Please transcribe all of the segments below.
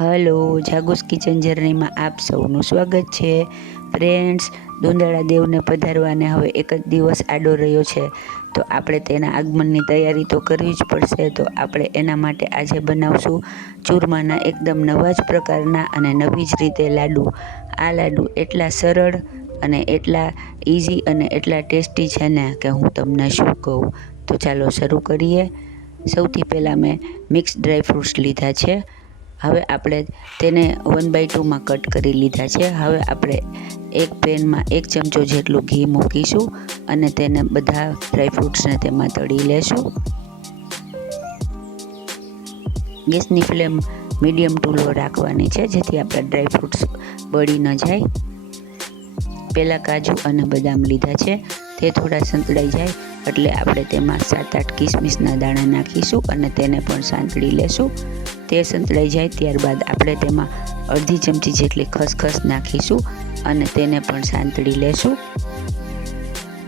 Hello, જાગુસ kitchen જર્નીમાં આપ સૌનું સ્વાગત છે. ફ્રેન્ડ્સ, દુંદાળા દેવને પધારવાને હવે એક જ દિવસ આડો રહ્યો છે, તો આપણે તેના આગમનની તૈયારી તો કરવી જ પડશે. તો આપણે એના માટે આજે બનાવશું ચૂરમાના એકદમ નવા જ પ્રકારના અને નવી જ રીતે લાડુ. આ લાડુ એટલા સરળ અને એટલા ઇઝી અને એટલા ટેસ્ટી છે ને કે હું તમને શું કહું. તો ચાલો શરૂ કરીએ. સૌથી પહેલાં મેં મિક્સ ડ્રાય ફ્રૂટ્સ લીધા છે. હવે આપણે તેને 1/2 કટ કરી લીધા છે. હવે આપણે એક પેનમાં 1 ચમચો જેટલું ઘી મૂકીશું અને તેને બધા ડ્રાયફ્રૂટ્સને તેમાં તળી લેશું. ગેસની ફ્લેમ મીડિયમ ટુ લો રાખવાની છે, જેથી આપણા ડ્રાયફ્રૂટ્સ બળી ન જાય. પહેલાં કાજુ અને બદામ લીધા છે, તે થોડા સંતળાઈ જાય એટલે આપણે તેમાં 7-8 કિસમિસના દાણા નાખીશું અને તેને પણ સાંતળી લેશું. તે સંતળાઈ જાય ત્યારબાદ આપણે તેમાં અડધી ચમચી જેટલી ખસખસ નાખીશું અને તેને પણ સાંતળી લેશું.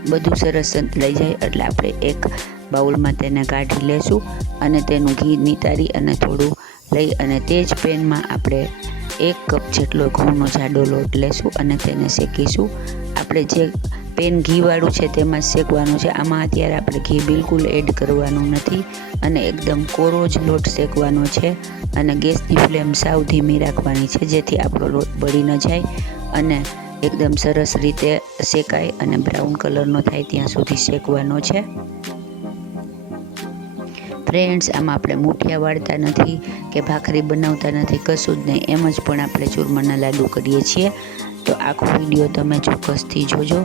બધું સરસ સંતળાઈ જાય એટલે આપણે એક બાઉલમાં તેને કાઢી લેશું અને તેનું ઘી નિતારી અને થોડું લઈ અને તે જ પેનમાં આપણે 1 કપ જેટલો ઘઉંનો જાડો લોટ લેશું અને તેને શેકીશું. આપણે જે પેન ઘીવાળું છે તેમાં જ શેકવાનું છે. આમાં અત્યારે આપણે ઘી બિલકુલ એડ કરવાનું નથી અને એકદમ કોરો જ લોટ શેકવાનો છે અને ગેસની ફ્લેમ સાવ ધીમી રાખવાની છે, જેથી આપણો લોટ બળી ન જાય અને એકદમ સરસ રીતે શેકાય અને બ્રાઉન કલરનો થાય ત્યાં સુધી શેકવાનો છે. ફ્રેન્ડ્સ, આમાં આપણે મૂઠિયા વાળતા નથી કે ભાખરી બનાવતા નથી, કશું જ નહીં. એમ જ પણ આપણે ચૂરમાના લાડુ કરીએ છીએ. તો આખો વિડીયો તમે ચોક્કસથી જોજો.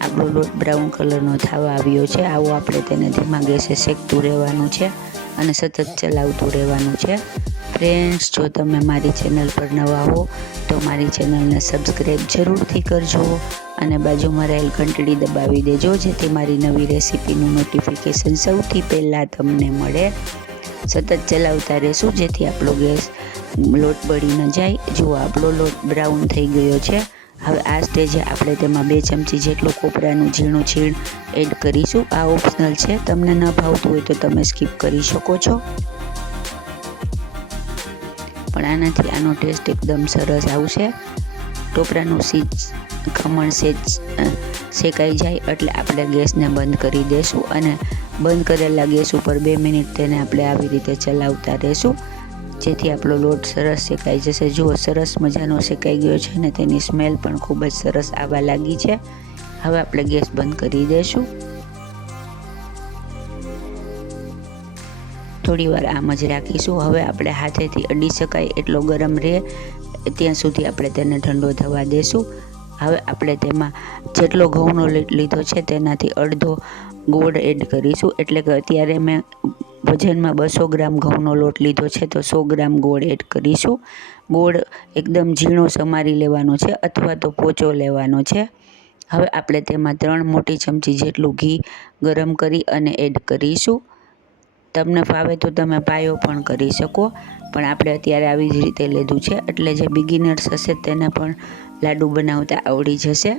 આપણો લોટ બ્રાઉન કલરનો થવા આવ્યો છે. આવો આપણે તેને ધીમા ગેસે શેકતું રહેવાનું છે અને સતત ચલાવતું રહેવાનું છે. ફ્રેન્ડ્સ, જો તમે મારી ચેનલ પર નવા હો તો મારી ચેનલને સબસ્ક્રાઈબ જરૂરથી કરજો અને બાજુમાં રહેલ ઘંટડી દબાવી દેજો, જેથી મારી નવી રેસીપીનું નોટિફિકેશન સૌથી પહેલાં તમને મળે. સતત ચલાવતા રહેશું જેથી આપણો લોટ બળી ન જાય. જુઓ, આપણો લોટ બ્રાઉન થઈ ગયો છે. હવે આ સ્ટેજે આપણે તેમાં 2 ચમચી જેટલું કોપરાનું ઝીણું છીણ એડ કરીશું. આ ઓપ્શનલ છે, તમને ન ભાવતું હોય તો તમે સ્કીપ કરી શકો છો. પણ આનાથી આનો ટેસ્ટ એકદમ સરસ આવશે. ટોપરાનું ખમણ શેકાઈ જાય એટલે આપણે ગેસને બંધ કરી દઈશું અને બંધ કરેલા ગેસ ઉપર 2 મિનિટ તેને આપણે આવી રીતે ચલાવતા રહેશું, જેથી આપણો લોટ સરસ શેકાઈ જશે. જુઓ, સરસ મજાનો શેકાઈ ગયો છે અને તેની સ્મેલ પણ ખૂબ જ સરસ આવવા લાગી છે. હવે આપણે ગેસ બંધ કરી દઈશું. થોડી વાર આમ જ રાખીશું. હવે આપણે હાથેથી અડી શકાય એટલો ગરમ રહે ત્યાં સુધી આપણે તેને ઠંડો થવા દેશું. હવે આપણે તેમાં જેટલો ઘઉંનો લોટ લીધો છે તેનાથી અડધો ગોળ એડ કરીશું. એટલે કે અત્યારે મેં વજનમાં 200 ગ્રામ ઘઉંનો લોટ લીધો છે, તો 100 ગ્રામ ગોળ એડ કરીશું. ગોળ એકદમ ઝીણો સમારી લેવાનો છે અથવા તો પોચો લેવાનો છે. હવે આપણે તેમાં 3 મોટી ચમચી જેટલું ઘી ગરમ કરી અને એડ કરીશું. તમને ફાવે તો તમે પાયો પણ કરી શકો, પણ આપણે અત્યારે આવી જ રીતે લીધું છે એટલે જે બિગિનર્સ હશે તેને પણ લાડુ બનાવતા આવડી જશે.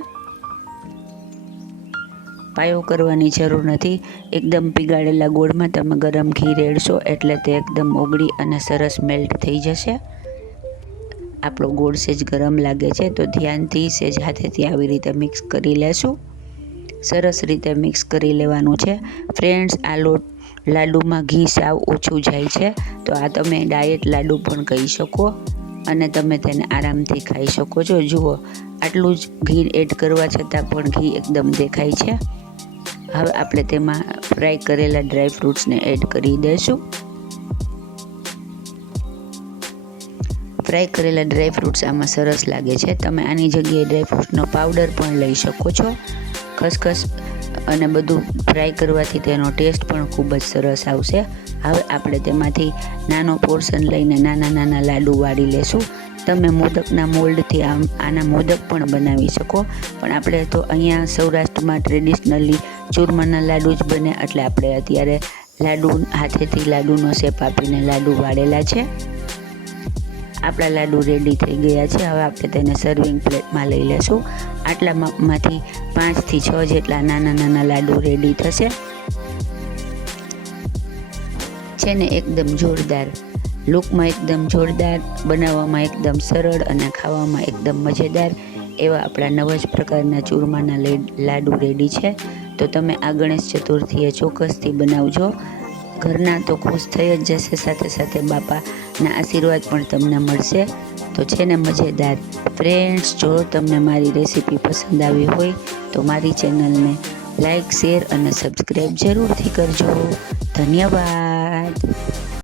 પાયો કરવાની જરૂર નથી. એકદમ પીગાળેલા ગોળમાં તમે ગરમ ઘી રેડશો એટલે તે એકદમ ઓગળી અને સરસ મેલ્ટ થઈ જશે. આપણો ગોળ સેજ ગરમ લાગે છે તો ધ્યાનથી સેજ હાથેથી આવી રીતે મિક્સ કરી લેશું. સરસ રીતે મિક્સ કરી લેવાનું છે. ફ્રેન્ડ્સ, આ લાડુમાં ઘી સાવ ઓછું જાય છે, તો આ તમે ડાયટ લાડુ પણ કહી શકો અને તમે તેને આરામથી ખાઈ શકો છો. જુઓ, આટલું જ ઘી એડ કરવા છતાં પણ ઘી એકદમ દેખાય છે. હવે આપણે તેમાં ફ્રાય કરેલા ડ્રાયફ્રૂટ્સને એડ કરી દઈશું. ફ્રાય કરેલા ડ્રાયફ્રૂટ્સ આમાં સરસ લાગે છે. તમે આની જગ્યાએ ડ્રાયફ્રૂટ્સનો પાવડર પણ લઈ શકો છો. ખસખસ અને બધું ફ્રાય કરવાથી તેનો ટેસ્ટ પણ ખૂબ જ સરસ આવશે. હવે આપણે તેમાંથી નાનો પોર્શન લઈને નાના લાડુ વાળી લેશું. તમે મોદકના મોલ્ડથી આના મોદક પણ બનાવી શકો, પણ આપણે તો અહીંયા સૌરાષ્ટ્રમાં ટ્રેડિશનલી ચૂરમાના લાડુ જ બને એટલે આપણે અત્યારે હાથેથી લાડુનો શેપ આપીને લાડુ વાળેલા છે. આપણા લાડુ રેડી થઈ ગયા છે. હવે આપણે તેને સર્વિંગ પ્લેટમાં લઈ લેશું. આટલા માપમાંથી 5 થી 6 જેટલા નાના લાડુ રેડી થશે. છે ને એકદમ જોરદાર લુકમાં એકદમ જોરદાર, બનાવવામાં એકદમ સરળ અને ખાવામાં એકદમ મજેદાર એવા આપણા નવા જ પ્રકારના ચૂરમાના લાડુ રેડી છે. તો તમે આ ગણેશ ચતુર્થીએ ચોક્કસથી બનાવજો. ઘરના તો ખુશ થઈ જ જશે, સાથે સાથે બાપાના આશીર્વાદ પણ તમને મળશે. તો છે ને મજેદાર. ફ્રેન્ડ્સ, જો તમને મારી રેસીપી પસંદ આવી હોય તો મારી ચેનલને લાઈક, શેર અને સબસ્ક્રાઈબ જરૂરથી કરજો. ધન્યવાદ.